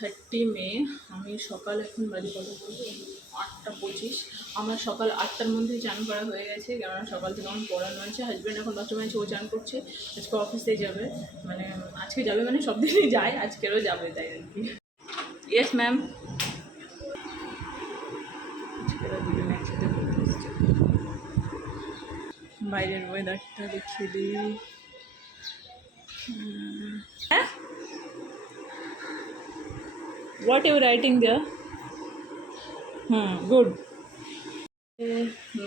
30 মে। আমি সকাল এখন বাজে কত 8:25। আমার সকাল 8টার মধ্যেই চান করা হয়ে গেছে, কেননা সকাল থেকে আমার পড়ানো আছে। হাজব্যান্ড এখন বাথরুমে আছে, ও চান করছে। আজকে অফিসে যাবে, মানে আজকে যাবে মানে সব দিনই যায়, আজকেরও যাবে তাই আর কি। Yes ma'am. দুজনে একসাথে করতে এসছে। বাইরের ওয়েদারটা দেখিয়ে দিই। হ্যাঁ, what you writing there? Good.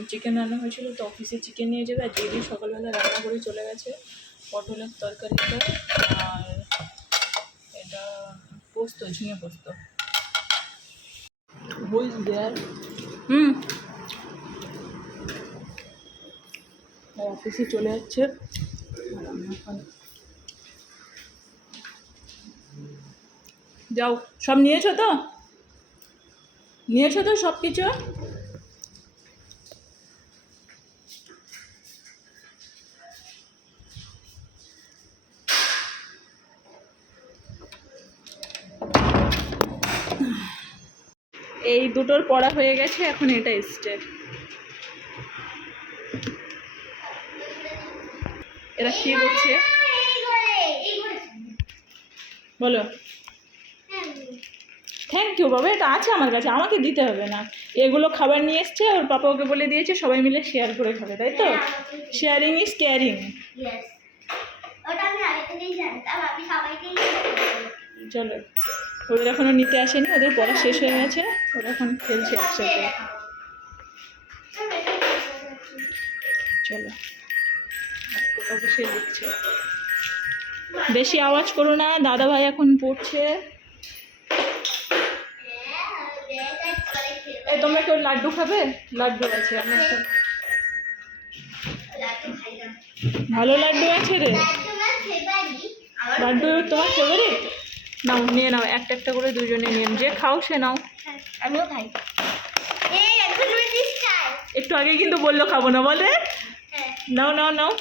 Chicken রান্না হয়েছিল, তো অফিসে চিকেন নিয়ে যাবে। আর দিদি সকালবেলা রান্না করে চলে গেছে পটলের তরকারিটা, আর এটা পোস্ত, ঝিঙে পোস্ত। Who is there? অফিসে চলে যাচ্ছে। যাও, সব নিয়েছো তো? নিয়েছো তো সব কিছু? এই দুটোর পড়া হয়ে গেছে, এখন এটা এসছে। এরা কি করছে বলো? থ্যাংক ইউ বাবা, এটা আছে আমার কাছে, আমাকে দিতে হবে না। এগুলো খাবার নিয়ে এসছে, ওর পাপা ওকে বলে দিয়েছে সবাই মিলে শেয়ার করে খাবে, তাই তো? Sharing is caring. চলো, ওদের এখনো নিতে আসেনি, ওদের পড়া শেষ হয়ে গেছে, ওরা এখন খেলছে একসাথে। চলো, কোথাও বসে দিচ্ছে। বেশি আওয়াজ করো না, দাদা ভাই এখন পড়ছে। এই তোমরা কেউ লাড্ডু খাবে? লাড্ডু আছে আমার, ভালো লাড্ডু আছে রে। লাড্ডু তোমার ফেভারিট? নাও, নিয়ে নাও, একটা একটা করে দুজনে নিয়ে, যে খাও সে নাও। আমিও খাই। একটু আগে কিন্তু বললো খাবো না বলে। নাও নাও নাও।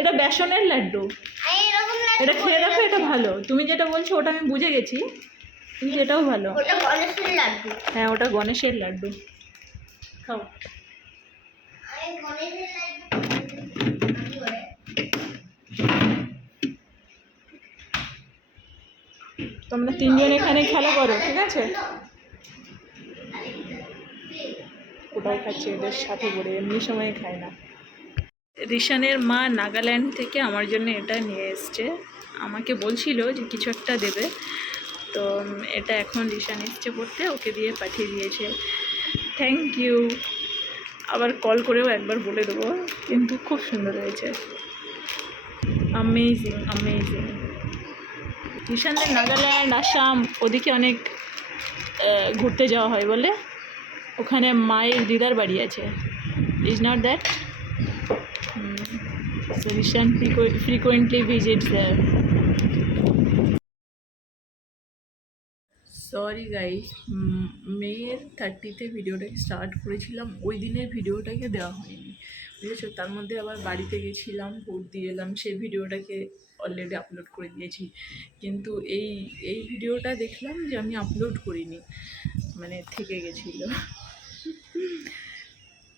এটা বেসনের লাড্ডু, এটা খেয়ে দেখো, এটা ভালো। তুমি যেটা বলছো ওটা আমি বুঝে গেছি, কিন্তু এটাও ভালো। হ্যাঁ, ওটা গণেশের লাড্ডু। খাও। তোমরা তিনজন এখানে খেলা করো, ঠিক আছে? ওটাও খাচ্ছে এদের সাথে করে, এমনি সময় খায় না। রিশানের মা নাগাল্যান্ড থেকে আমার জন্য এটা নিয়ে এসছে। আমাকে বলছিল যে কিছু একটা দেবে, তো এটা এখন রিশান এসছে পড়তে, ওকে দিয়ে পাঠিয়ে দিয়েছে। Thank you. আবার কল করেও একবার বলে দেবো, কিন্তু খুব সুন্দর হয়েছে। Amazing amazing. রিশানদের নাগাল্যান্ড, আসাম ওদিকে অনেক ঘুরতে যাওয়া হয় বলে, ওখানে মায়ের দিদার বাড়ি আছে। Is not that? So Rishan frequently visits there. Sorry guys, মেয়ের 30তে ভিডিওটাকে স্টার্ট করেছিলাম, ওই দিনের ভিডিওটাকে দেওয়া হয়নি, বুঝেছো? তার মধ্যে আবার বাড়িতে গেছিলাম, ভোট দিয়ে এলাম, সেই ভিডিওটাকে অলরেডি আপলোড করে দিয়েছি। কিন্তু এই ভিডিওটা দেখলাম যে আমি আপলোড করিনি, মানে থেকে গেছিলো।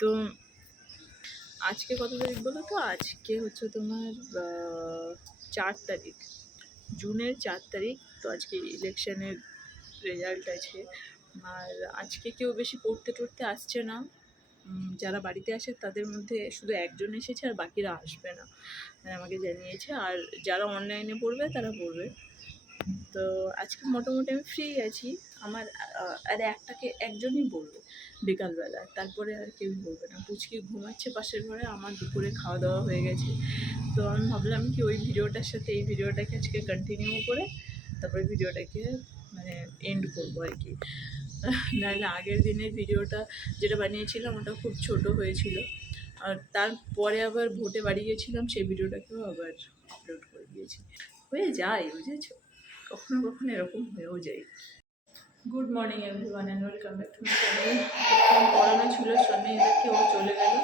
তো আজকে কত তারিখ বলো তো? আজকে হচ্ছে তোমার 4 তারিখ, জুনের 4 তারিখ। তো আজকে ইলেকশনের রেজাল্ট আছে, আর আজকে কেউ বেশি পড়তে টড়তে আসছে না। যারা বাড়িতে আসে তাদের মধ্যে শুধু একজন এসেছে, আর বাকিরা আসবে না, মানে আমাকে জানিয়েছে। আর যারা অনলাইনে পড়বে তারা পড়বে। তো আজকে মোটামুটি আমি ফ্রি আছি। আমার আর একজনই বলবে বিকালবেলা, তারপরে আর কেউ বলবে না। পুচকি ঘুমাচ্ছে পাশের ঘরে, আমার দুপুরে খাওয়া দাওয়া হয়ে গেছে। তো আমি ভাবলাম কি ওই ভিডিওটার সাথে এই ভিডিওটাকে আজকে কন্টিনিউ করে তারপরে ভিডিওটাকে মানে এন্ড করবো আর কি। নাহলে আগের দিনের ভিডিওটা যেটা বানিয়েছিলাম ওটা খুব ছোট হয়েছিল, আর তারপরে আবার ভোটে বাড়ি গেছিলাম, সেই ভিডিওটাকেও আবার আপলোড করে দিয়েছি। হয়ে যায়, বুঝেছো? কখনো কখনো এরকম হয়েও যায়। Good morning everyone and welcome back to my channel. পড়ানো ছিল সন্ধ্যে, এদেরকে ও চলে গেল,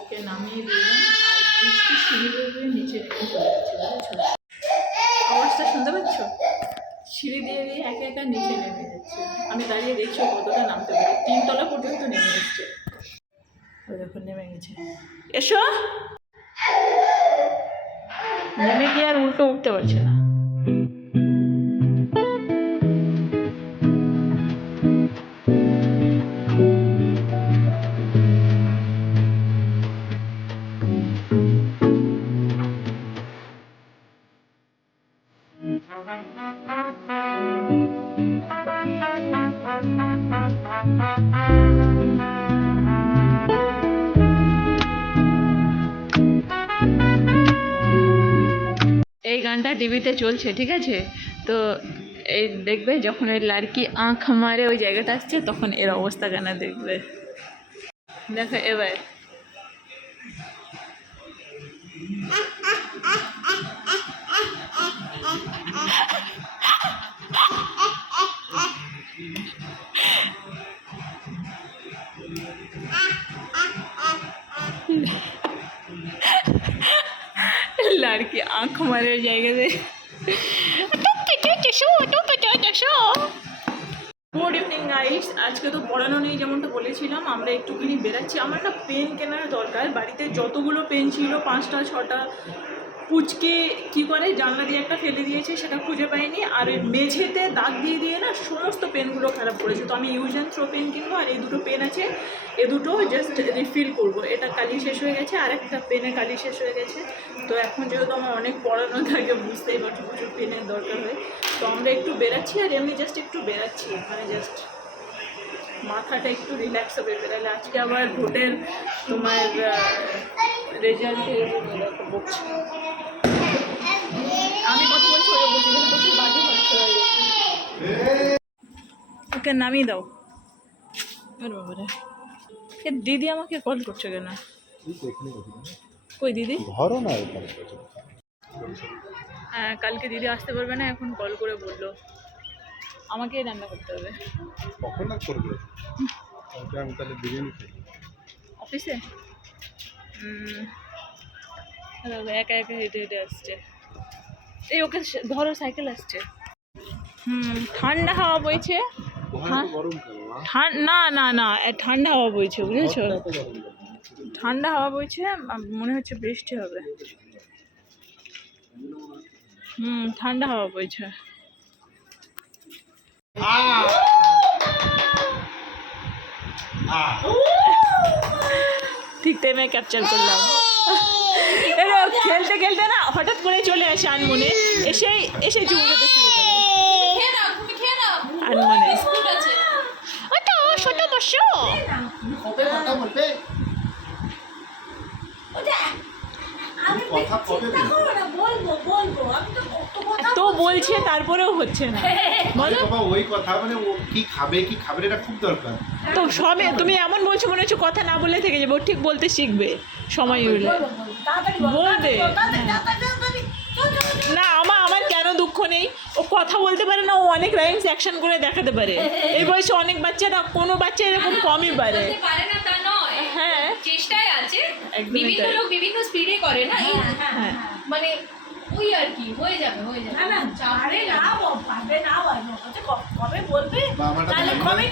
ওকে নামিয়ে দিলাম। আর বৃষ্টি সিঁড়ি দিয়ে নিচে নেমে চলে যাচ্ছে, বুঝেছো? আওয়াজটা শুনতে পাচ্ছ? সিঁড়ি দিয়ে দিয়ে একা একা নিচে নেমে যাচ্ছে। আমি দাঁড়িয়ে দেখছি কতটা নামতে পারি। 3 তলা পর্যন্ত নেমে যাচ্ছে। ওই দেখো নেমে গেছে। এসো। নেমে গিয়ে আর উল্টো উঠতে পারছে না। এই গানটা টিভিতে চলছে, ঠিক আছে? তো এই দেখবে যখন ওই লাড়কি আঁখ মারে ওই জায়গাটা আসছে তখন এর অবস্থা কেন দেখবে। দেখো এবার लड़की आँख मारे जाएगा গুড ইভিনিং গাইস। আজকে তো পড়ানো নেই, যেমনটা বলেছিলাম আমরা একটুখানি বেরাচ্ছি। আমার একটা পেন কেনার দরকার। বাড়িতে যতগুলো পেন ছিল 5টা 6টা পুচকে কী করে জানলা দিয়ে একটা ফেলে দিয়েছে, সেটা খুঁজে পাইনি। আর ওই মেঝেতে দাগ দিয়ে দিয়ে না সমস্ত পেনগুলো খারাপ করেছে। তো আমি ইউজ অ্যান্ড থ্রো পেন কিনবো। আর এই দুটো পেন আছে, এ দুটো জাস্ট রিফিল করবো। এটা কালি শেষ হয়ে গেছে, আর একটা পেনে কালি শেষ হয়ে গেছে। তো এখন যেহেতু আমার অনেক পড়ানো থাকে, বুঝতেই পারছো প্রচুর পেনের দরকার হয়। তো আমরা একটু বেরাচ্ছি, আর এমনি জাস্ট একটু বেরাচ্ছি, মানে জাস্ট মাথাটা একটু রিল্যাক্স হবে বেরালে। আজকে আবার ভোটের তোমার রেজাল্টে বকছি। আমি কথা বলছি, ওরা বলছি কিন্তু প্রচুর বাজে হচ্ছে। ওকে নামিয়ে দাও। আর বাবারে, দিদি আমাকে কল করছে কেন? কই দিদি? ধরো না। হ্যাঁ, কালকে দিদি আসতে পারবে না, এখন কল করে বললো আমাকেই রান্না করতে হবে। কখন না করবে? আমি তাহলে বিরিয়ানি খাই অফিসে। একা একা হেঁটে হেঁটে আসছে। এই ওকে ধরো, সাইকেল আসছে। ঠান্ডা হাওয়া বইছে। না না না, ঠান্ডা হাওয়া বইছে, বুঝেছো? ঠান্ডা হাওয়া বইছে, মনে হচ্ছে বৃষ্টি হবে। ঠান্ডা হাওয়া বইছে। ঠিক টাইমে ক্যাপচার করলাম। খেলতে খেলতে না হঠাৎ করে চলে আসে আনমনে, এসে চুমুকে শুরু করে। আনমনে ওটা ছোট বসো। তো বলছে তারপরেও হচ্ছে না। বলো ওই কথা, মানে ও কি খাবে কি খাবে এটা খুব দরকার। তো সবে তুমি এমন বলছো মনে হচ্ছে কথা না বললে থেকে যাবে। ও ঠিক বলতে শিখবে সময় হলে বলবে। না আমার কেন দুঃখ নেই, ও কথা বলতে পারে না, ও অনেক রাইমস অ্যাকশন করে দেখাতে পারে। এই বয়সে অনেক বাচ্চারা, কোনো বাচ্চা এরকম কমই পারে। হ্যাঁ, চেষ্টায় আছে। বিভিন্ন লোক বিভিন্ন স্পিডে করে না, হ্যাঁ মানে ওই আর কি হয়ে যাবে না চাপড়ে না পারবে না কবে বলবে, তাহলে কবে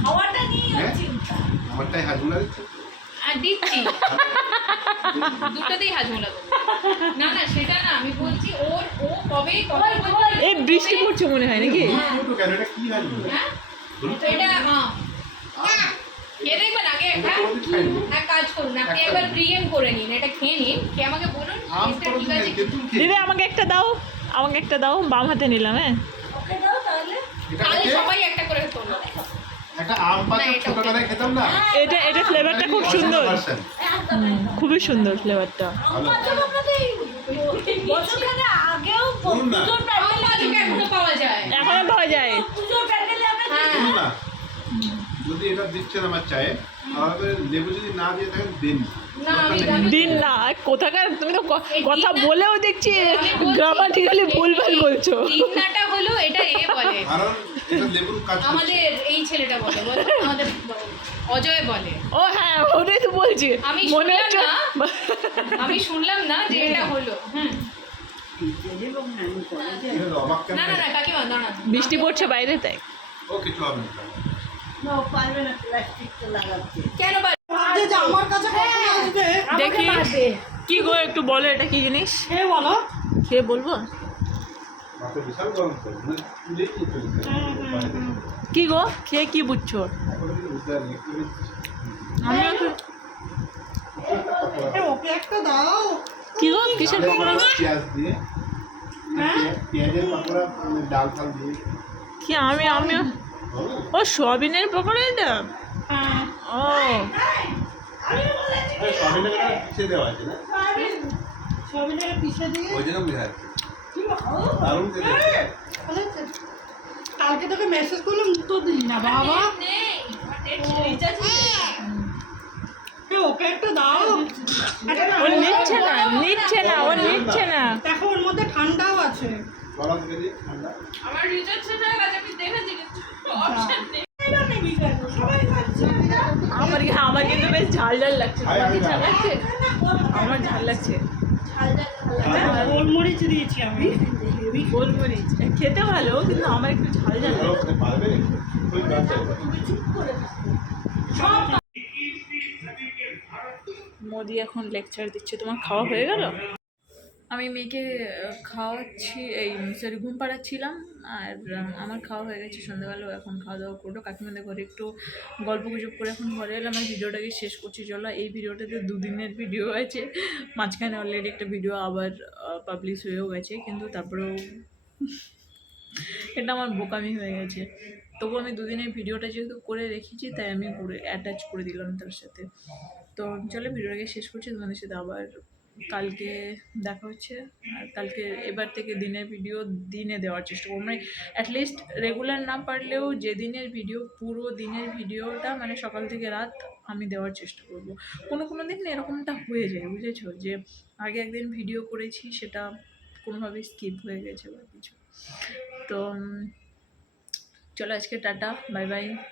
খাওয়াটা নিয়ে চিন্তা। আমারটাই হাজুলা দিচ্ছে আর দিচ্ছি দুটোতেই হাজমোলা দেবো। না না সেটা না, আমি বলছি ও কবে এই বৃষ্টি পড়ছে মনে হয় নাকি? কেন এটা কি হাজুলা? হ্যাঁ তো এটা খেয়ে দেখবেন আগে একটা এক কাজ করুন, আপনি একবার প্রিয়েম করে নিন, এটা খেয়ে নিন, খেয়ে আমাকে বলুন ঠিক আছে। দিদি আমাকে একটা দাও, বাম হাতে নিলাম। হ্যাঁ ওকে দাও তাহলে সবাই একটা করে তোলো। একটা আম পাতা ছোটবেলায় খেতাম না, এটা ফ্লেভারটা খুব সুন্দর, খুবই সুন্দর ফ্লেভারটা। বছরখানে আগেও পুজোর প্যান্ডেলে এখনো পাওয়া যায়, এখনো পাওয়া যায়। পুজোর প্যান্ডেলে আমরা যদি এটা দিচ্ছেন আমার চায়ে, আমাদের লেবু যদি না দিয়ে থাকেন দিন। না আমি দিন না কোথাকার তুমি তো এই কথা দিন না- বলেও দেখছি আমি বলছি, গ্রামাটিক্যালি ভুলভাল বলছো। দিননাটা হলো এটা বলে কারণ এটা লেবুর কাজ করছে। আমাদের এই ছেলেটা বলে আমাদের অজয় বলে। ও হ্যাঁ ওটাই তো বলছি আমি মনে শুনলাম হচ্ছে না। আমি শুনলাম না যে এটা হলো। এটা তো অবাক কেন? না না না কাকিমা দাঁড়ান। বৃষ্টি পড়ছে বাইরে তাই। ও কিছু হবে না। পারবে না প্লাস্টিকটা লাগাতে। কেন বা ভাবছে যে আমার কাছে কখন আসবে দেখি। আমাকে মারবে। কি গো একটু বলো এটা কি জিনিস? কে বলো? খেয়ে বলবো মাথা বিশাল গরম তো মানে তুলেই নিয়ে চলছে। কি গো খেয়ে কি বুঝছো? এখন কিন্তু বুঝতে পারি আমিও তো ওকে একটা দাও। কি গো কিসের পকোড়া গো? পেঁয়াজ দিয়ে পেঁয়াজের পকোড়া ডাল ফাল দিয়ে কি আমিও ও সয়াবিনের পকোড়া এটা? হ্যাঁ। ও সবিনের পিছিয়ে দেওয়া আছে না সবিনটাকে পিষে দিয়ে ওই জন্য বোঝা যাচ্ছে কি ভালো দারুণ খেতে ভালো হচ্ছে। কালকে তোকে মেসেজ করলাম উত্তর দিলি না বাবা। নেই ওকে একটা দাও। ও নিচ্ছে না ও নিচ্ছে না। দেখো ওর মধ্যে ঠান্ডাও আছে। গলা থেকে দিয়ে ঠান্ডা আমার রিচার্জ শেষ হয়ে গেছে আমি দেখেছি কিন্তু অপশন নেই। এবার নেবি কেন? সবাই খাচ্ছে। আমার কিন্তু বেশ ঝাল লাগছে। তোমার কি ঝাল লাগছে? আমার ঝাল লাগছে। গোলমরিচ দিয়েছি আমি। গোলমরিচ খেতে ভালো কিন্তু আমার একটু ঝাল লাগে। ভালো খেতে পারবে ওই গাছ মোদি এখন লেকচার দিচ্ছে। তোমার খাওয়া হয়ে গেল? আমি মেয়েকে খাওয়াচ্ছি সরি ঘুম পাড়াচ্ছিলাম আর আমার খাওয়া হয়ে গেছে। সন্ধ্যাবেলাও এখন খাওয়া দাওয়া করলো। কাকিমাদের ঘরে একটু গল্প গুজব করে এখন ঘরে এলাম। আমি ভিডিওটাকে শেষ করছি। চলো এই ভিডিওটাতে 2 দিনের ভিডিও আছে, মাঝখানে অলরেডি একটা ভিডিও আবার পাবলিশ হয়েও গেছে, কিন্তু তারপরেও এটা আমার বোকামি হয়ে গেছে। তবু আমি 2 দিনের ভিডিওটা যেহেতু করে রেখেছি তাই আমি অ্যাটাচ করে দিলাম তার সাথে। তো চলো ভিডিওটাকে শেষ করছি। তোমাদের সাথে আবার কালকে দেখা হচ্ছে। আর কালকে এবার থেকে দিনের ভিডিও দিনে দেওয়ার চেষ্টা করবো, মানে অ্যাটলিস্ট রেগুলার না পারলেও যে দিনের ভিডিও পুরো দিনের ভিডিওটা মানে সকাল থেকে রাত আমি দেওয়ার চেষ্টা করব। কোনো দিন না এরকমটা হয়ে যায় বুঝেছো, যে আগে একদিন ভিডিও করেছি সেটা কোনোভাবেই স্কিপ হয়ে গেছে বা কিছু। তো চলো আজকে টাটা বাই বাই।